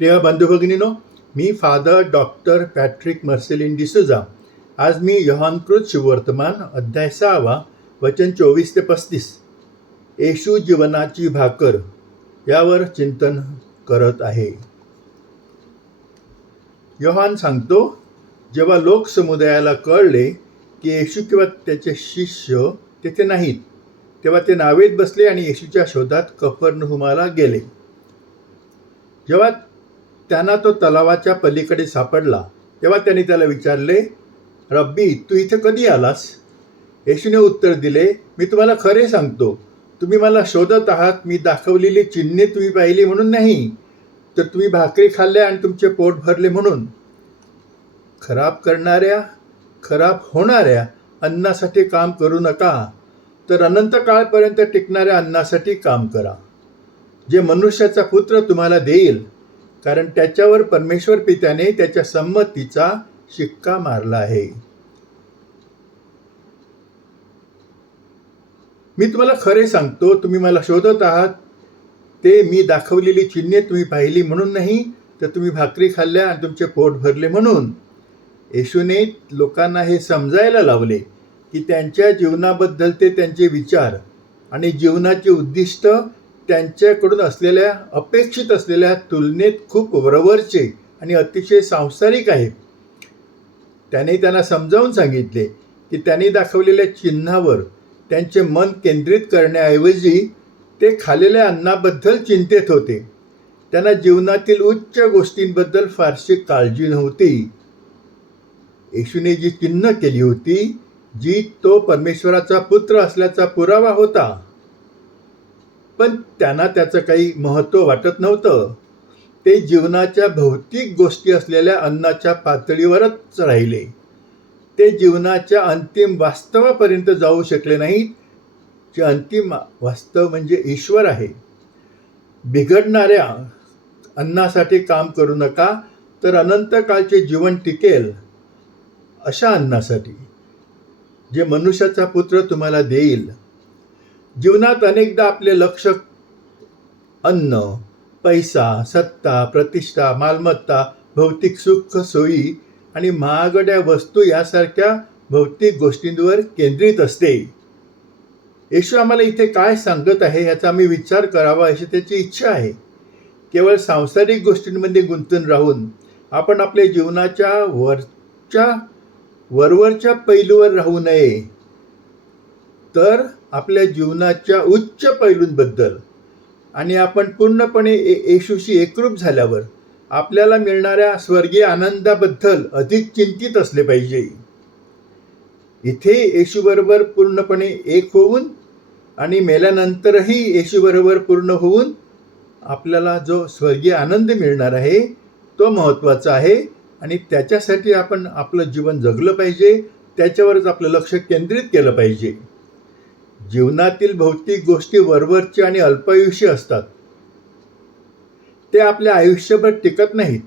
प्रिय बंधू भगिनीनो मी father doctor Patrick Marcellin D'Souza आज मी यहानकृत शिववर्तमान अध्याय सहावा वचन चोवीस ते पस्तीस. येशू जीवनाची भाकर यावर चिंतन करत आहे. योहान सांगतो जेव्हा लोकसमुदायाला कळले की येशू किंवा त्याचे शिष्य तेथे नाहीत तेव्हा ते नावेत बसले आणि येशूच्या शोधात कफरनहुमाला गेले. जेव्हा त्यांना तो तलावाच्या पलीकडे सापडला. तेव्हा त्यांनी त्याला विचारले रब्बी तू इथे कधी आलास? येशूने उत्तर दिले मी तुम्हाला खरे सांगतो. तुम्ही मला शोधत आहात. मी दाखवलेली चिन्हे तुम्ही पाहिली म्हणून नाही. तर तुम्ही भाकरी खाल्ल्या आणि तुमचे पोट भरले म्हणून. खराब करणाऱ्या खराब होणाऱ्या अन्नासाठी काम करू नका. तर अनंत काळपर्यंत टिकणाऱ्या अन्नासाठी काम करा. जे मनुष्याचा पुत्र तुम्हाला देईल कारण त्याच्यावर परमेश्वर पित्याने त्याच्या संमतीचा शिक्का मारला आहे. मी तुम्हाला खरे सांगतो तुम्ही मला शोधत आहात ते मी दाखवलेली चिन्हे तुम्ही पाहिली म्हणून नाही तर तुम्ही भाकरी खाल्ल्या आणि तुमचे पोट भरले म्हणून. येशूने लोकांना हे समजायला लावले की त्यांच्या जीवनाबद्दल ते त्यांचे विचार आणि जीवनाचे उद्दिष्ट त्यांच्याकडून असलेल्या अपेक्षित असलेल्या तुलनेत खूप वरवरचे आणि अतिशय सांसारिक आहे. त्याने त्यांना समजावून सांगितले की त्यांनी दाखवलेल्या चिन्हावर त्यांचे मन केंद्रित करण्याऐवजी ते खाल्लेल्या अन्नाबद्दल चिंतेत होते. त्यांना जीवनातील उच्च गोष्टींबद्दल फारशी काळजी नव्हती. येशूने जी चिन्ह केली होती जी तो परमेश्वराचा पुत्र असल्याचा पुरावा होता पण त्यांना त्याचं काही महत्त्व वाटत नव्हतं. ते जीवनाच्या भौतिक गोष्टी असलेल्या अन्नाच्या पातळीवरच राहिले. ते जीवनाच्या अंतिम वास्तवापर्यंत जाऊ शकले नाहीत. जे अंतिम वास्तव म्हणजे ईश्वर आहे. बिघडणाऱ्या अन्नासाठी काम करू नका तर अनंत काळचे जीवन टिकेल अशा अन्नासाठी जे मनुष्याचा पुत्र तुम्हाला देईल. जीवनात अनेकदा आपले लक्ष अन्न पैसा सत्ता प्रतिष्ठा मालमत्ता भौतिक सुख सोयी आणि महागड्या वस्तू यासारख्या भौतिक गोष्टींवर केंद्रित असते. येशू आम्हाला इथे काय सांगत आहे याचा आम्ही विचार करावा अशी त्याची इच्छा आहे. केवळ सांसारिक गोष्टींमध्ये गुंतून राहून आपण आपल्या जीवनाच्या वरच्या वरवरच्या पैलूवर राहू नये. तर आपल्या जीवनाच्या उच्च पैलूंबद्दल आणि आपण पूर्णपणे ए येशूशी एकरूप झाल्यावर आपल्याला मिळणाऱ्या स्वर्गीय आनंदाबद्दल अधिक चिंतित असले पाहिजे. इथे येशूबरोबर पूर्णपणे एक होऊन आणि मेल्यानंतरही येशूबरोबर पूर्ण होऊन आपल्याला जो स्वर्गीय आनंद मिळणार आहे तो महत्त्वाचा आहे आणि त्याच्यासाठी आपण आपलं जीवन जगलं पाहिजे त्याच्यावरच आपलं लक्ष केंद्रित केलं पाहिजे. जीवनातील भौतिक गोष्टी वरवरची आणि अल्पायुष्य असतात. ते आपल्या आयुष्यभर टिकत नाहीत.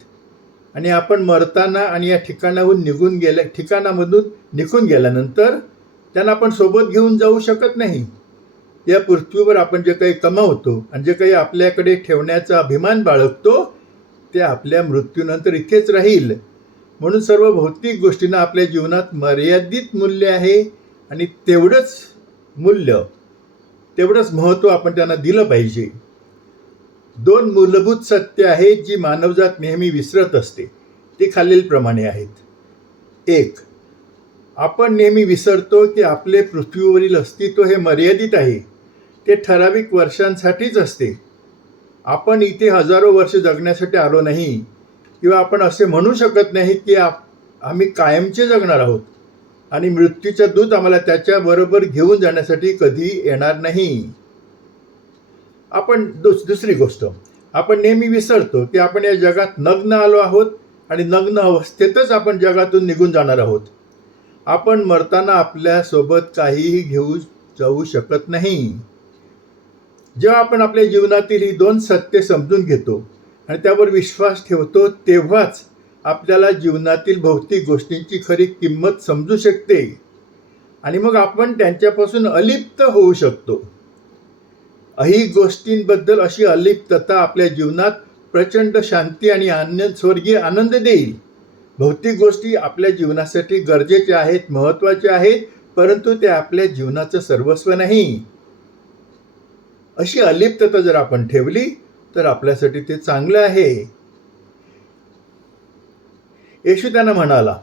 आणि आपण मरताना आणि या ठिकाणाहून निघून गेल्या ठिकाणामधून निघून गेल्यानंतर त्यांना आपण सोबत घेऊन जाऊ शकत नाही. या पृथ्वीवर आपण जे काही कमावतो आणि जे काही आपल्याकडे ठेवण्याचा अभिमान बाळगतो ते आपल्या मृत्यूनंतर इथेच राहील. म्हणून सर्व भौतिक गोष्टींना आपल्या जीवनात मर्यादित मूल्य आहे आणि तेवढंच मूल्य तेवढंच महत्त्व आपण त्यांना दिलं पाहिजे. दोन मूलभूत सत्य आहेत जी मानवजात नेहमी विसरत असते. ती खालीलप्रमाणे आहेत. एक आपण नेहमी विसरतो की आपले पृथ्वीवरील अस्तित्व हे मर्यादित आहे. ते ठराविक वर्षांसाठीच असते. आपण इथे हजारो वर्ष जगण्यासाठी आलो नाही किंवा आपण असे म्हणू शकत नाही की आप आम्ही कायमचे जगणार आहोत. आणि मृत्यूच्या दूत आम्हाला त्याच्याबरोबर घेऊन जाण्यासाठी कधी येणार नाही. आपण दुस दुसरी गोष्ट. आपण नेहमी विसरतो की आपण या जगात नग्न आलो आहोत आणि नग्न अवस्थेतच आपण जगातून निघून जाणार आहोत. आपण मरताना आपल्यासोबत काहीही घेऊ जाऊ शकत नाही. जेव्हा आपण आपल्या जीवनातील ही दोन सत्य समजून घेतो आणि त्यावर विश्वास ठेवतो तेव्हाच आपल्याला जीवनातील भौतिक गोष्टींची खरी किंमत समजू शकते. आणि मग आपण त्यांच्यापासून अलिप्त होऊ शकतो. अही गोष्टींबद्दल अशी अलिप्तता आपल्या जीवनात प्रचंड शांती आणि आनंद स्वर्गीय आनंद देईल. भौतिक गोष्टी आपल्या जीवनासाठी गरजेच्या आहेत महत्त्वाच्या आहेत परंतु ते आपल्या जीवनाचं सर्वस्व नाही. अशी अलिप्तता जर आपण ठेवली तर आपल्यासाठी ते चांगलं आहे. येशू त्यांना म्हणाला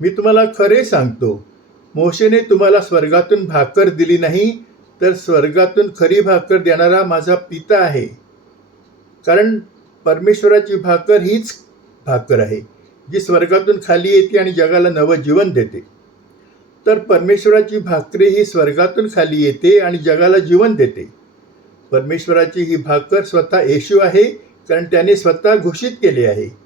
मी तुम्हाला खरे सांगतो मोशेने तुम्हाला स्वर्गातून भाकर दिली नाही तर स्वर्गातून खरी भाकर देणारा माझा पिता आहे. कारण परमेश्वराची भाकर हीच भाकर आहे जी स्वर्गातून खाली येते आणि जगाला नवं जीवन देते. तर परमेश्वराची भाकरी ही स्वर्गातून खाली येते आणि जगाला जीवन देते. परमेश्वराची ही भाकर स्वतः येशू आहे कारण त्याने स्वतः घोषित केले आहे.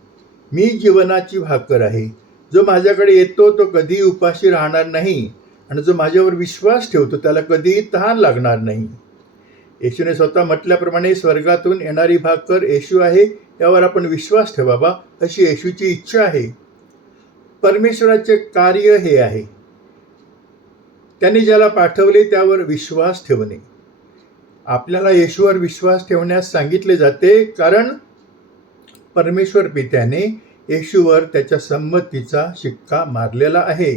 मी जीवनाची भाकर आहे. जो माझ्याकडे येतो तो कधीही उपाशी राहणार नाही आणि जो माझ्यावर विश्वास ठेवतो त्याला कधीही तहान लागणार नाही. येशूने स्वतः म्हटल्याप्रमाणे स्वर्गातून येणारी भाकर येशू आहे यावर आपण विश्वास ठेवावा अशी येशूची इच्छा आहे. परमेश्वराचे कार्य हे आहे. त्यांनी ज्याला पाठवले त्यावर विश्वास ठेवणे. आपल्याला येशूवर विश्वास ठेवण्यास सांगितले जाते कारण परमेश्वर पित्याने येशूवर त्याच्या संमतीचा शिक्का मारलेला आहे.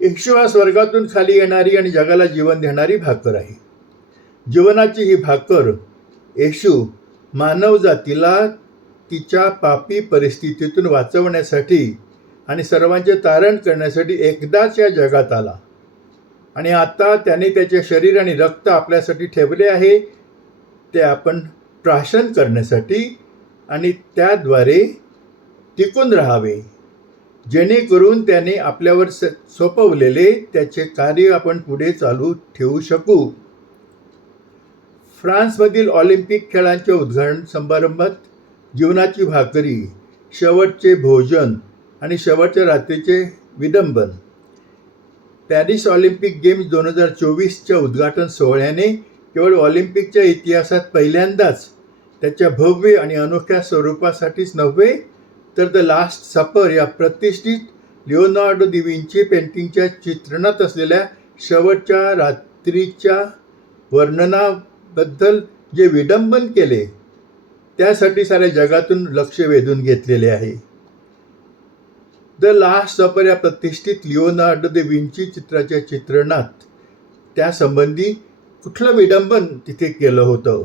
येशू हा स्वर्गातून खाली येणारी आणि जगाला जीवन देणारी भाकर आहे. जीवनाची ही भाकर येशू मानव जातीला तिच्या पापी परिस्थितीतून वाचवण्यासाठी आणि सर्वांचे तारण करण्यासाठी एकदाच या जगात आला. आणि आता त्याने त्याचे शरीर आणि रक्त आपल्यासाठी ठेवले आहे ते आपण प्राशन करण्यासाठी आणि त्याद्वारे टिकून राहावे. जेणेकरून त्याने आपल्यावर स सोपवलेले त्याचे कार्य आपण पुढे चालू ठेवू शकू. फ्रान्समधील ऑलिम्पिक खेळांच्या उद्घाटन समारंभात जीवनाची भाकरी शेवटचे भोजन आणि शेवटच्या रात्रीचे विडंबन. पॅरिस ऑलिम्पिक गेम्स दोन हजार चोवीसच्या उद्घाटन सोहळ्याने केवळ ऑलिम्पिकच्या इतिहासात पहिल्यांदाच त्याच्या भव्य आणि अनोख्या स्वरूपासाठीच नव्हे तर द लास्ट सपर या प्रतिष्ठित लिओनार्डो दिविंची पेंटिंगच्या चित्रणात असलेल्या शेवटच्या रात्रीच्या वर्णनाबद्दल जे विडंबन केले त्यासाठी साऱ्या जगातून लक्ष वेधून घेतलेले आहे. द लास्ट सपर या प्रतिष्ठित लिओनार्डो दे विंची चित्राच्या चित्रणात त्यासंबंधी कुठलं विडंबन तिथे केलं होतं?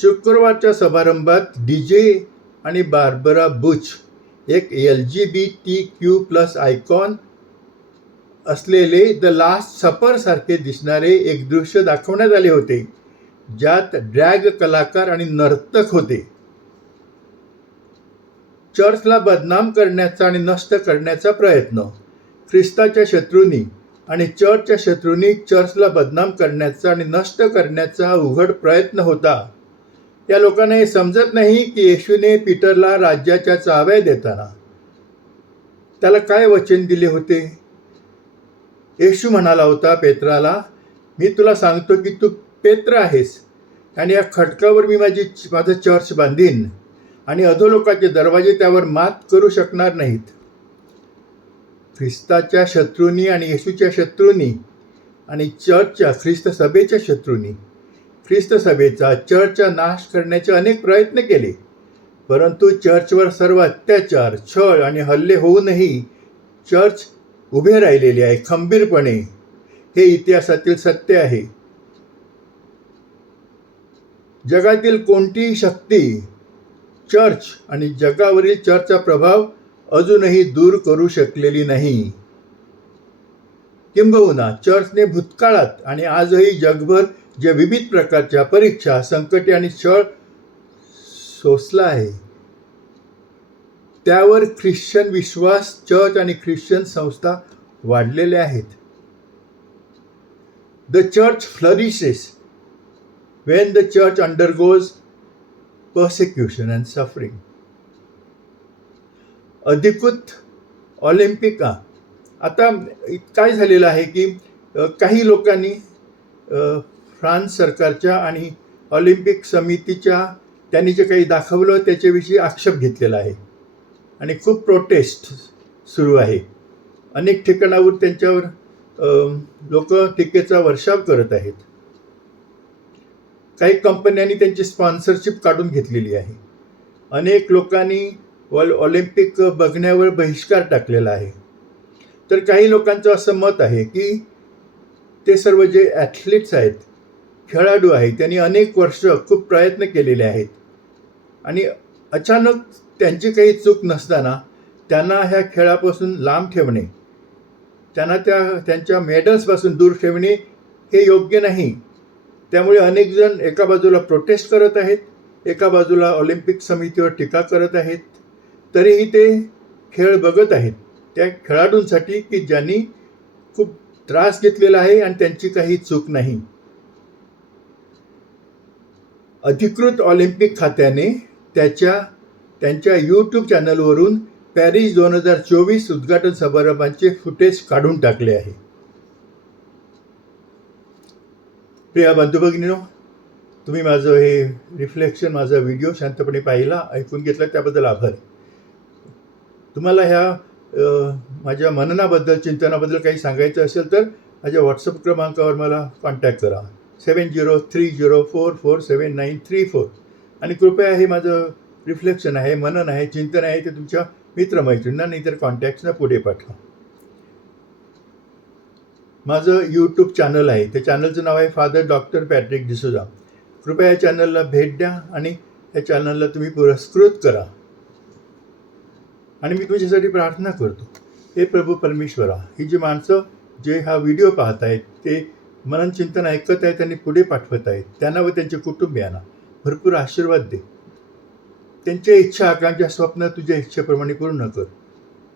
शुक्रवारच्या समारंभात डी जे आणि बार्बरा बुच एक L G B T Q plus icon असलेले द लास्ट सफरसारखे दिसणारे एक दृश्य दाखवण्यात आले होते ज्यात ड्रॅग कलाकार आणि नर्तक होते. चर्चला बदनाम करण्याचा आणि नष्ट करण्याचा प्रयत्न ख्रिस्ताच्या शत्रूंनी आणि चर्चच्या शत्रूंनी चर्चला बदनाम करण्याचा आणि नष्ट करण्याचा उघड प्रयत्न होता. या लोकांना हे समजत नाही की येशूने पीटरला राज्याच्या चाव्या देताना त्याला काय वचन दिले होते? येशू म्हणाला होता पेत्राला मी तुला सांगतो की तू पेत्र आहेस आणि या खटकावर मी माझी माझं चर्च बांधीन आणि अधोलोकाचे दरवाजे त्यावर मात करू शकणार नाहीत. ख्रिस्ताच्या शत्रूंनी आणि येशूच्या शत्रूंनी आणि चर्चच्या ख्रिस्त सभेच्या शत्रूंनी ख्रिस्त सभेचा चर्चचा नाश करण्याचे अनेक प्रयत्न केले. परंतु चर्चवर सर्व अत्याचार छळ आणि हल्ले होऊनही चर्च उभे राहिलेले आहे खंबीरपणे. हे इतिहासातील सत्य आहे. जगातील कोणतीही शक्ती चर्च आणि जगावरील चर्चचा प्रभाव अजूनही दूर करू शकलेली नाही. किंबहुना चर्चने भूतकाळात आणि आजही जगभर जे विविध प्रकारच्या परीक्षा संकटे आणि छळ सोसला आहे त्यावर ख्रिश्चन विश्वास चर्च आणि ख्रिश्चन संस्था वाढलेल्या आहेत. The church flourishes when the church undergoes persecution and suffering अधिकृत ऑलिम्पिका आता काय झालेलं आहे की काही लोकांनी फ्रान्स सरकारच्या आणि ऑलिम्पिक समितीच्या त्यांनी जे काही दाखवलं त्याच्याविषयी आक्षेप घेतलेला आहे. आणि खूप प्रोटेस्ट सुरू आहे. अनेक ठिकाणावर त्यांच्यावर लोक टीकेचा वर्षाव करत आहेत. काही कंपन्यांनी त्यांची स्पॉन्सरशिप काढून घेतलेली आहे. अनेक लोकांनी ऑल ऑलिम्पिक बघण्यावर बहिष्कार टाकलेला आहे. तर काही लोकांचं असं मत आहे की ते सर्व जे ॲथलीट्स आहेत खेळाडू आहे. त्यांनी अनेक वर्ष खूप प्रयत्न केलेले आहेत. आणि अचानक त्यांची काही चूक नसताना त्यांना ह्या खेळापासून लांब ठेवणे त्यांना त्या त्यांच्या मेडल्सपासून दूर ठेवणे हे योग्य नाही. त्यामुळे अनेक जण एका बाजूला प्रोटेस्ट करत आहेत एका बाजूला ऑलिम्पिक समितीवर टीका करत आहेत. तरीही ते खेळ बघत आहेत. त्या खेळाडूंसाठी की ज्यांनी खूप त्रास घेतलेला आहे आणि त्यांची काही चूक नाही. अधिकृत ऑलिम्पिक खात्याने त्याच्या त्यांच्या यूट्यूब चॅनलवरून पॅरिस दोन हजार चोवीस उद्घाटन समारंभांचे फुटेज काढून टाकले आहे. प्रिया बंधू भगिनीनो तुम्ही माझं हे रिफ्लेक्शन माझा व्हिडिओ शांतपणे पाहिला ऐकून घेतला त्याबद्दल आभार. तुम्हाला ह्या माझ्या मननाबद्दल चिंतनाबद्दल काही सांगायचं असेल तर माझ्या व्हॉट्सअप क्रमांकावर मला कॉन्टॅक्ट करा. Seven zero three zero four four seven nine three four आणि कृपया हे माझं रिफ्लेक्शन आहे मनन आहे चिंतन आहे ते तुमच्या मित्रमैत्रिणींना नाहीतर कॉन्टॅक्ट्सना पुढे पाठवा. माझं यूट्यूब चॅनल आहे त्या चॅनलचं नाव आहे फादर डॉक्टर पॅट्रिक डिसुजा कृपया या चॅनलला भेट द्या आणि या चॅनलला तुम्ही पुरस्कृत करा. आणि मी तुमच्यासाठी प्रार्थना करतो. हे प्रभू परमेश्वरा ही जी माणसं जे हा व्हिडिओ पाहत आहेत ते मनन चिंतन ऐकत आहेत आणि पुढे पाठवत आहेत त्यांना व त्यांच्या कुटुंबियांना भरपूर आशीर्वाद दे. त्यांच्या इच्छा आकांक्षा स्वप्न तुझ्या इच्छेप्रमाणे पूर्ण कर.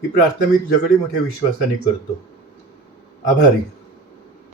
ही प्रार्थना मी तुझ्याकडे मोठ्या विश्वासाने करतो. आभारी.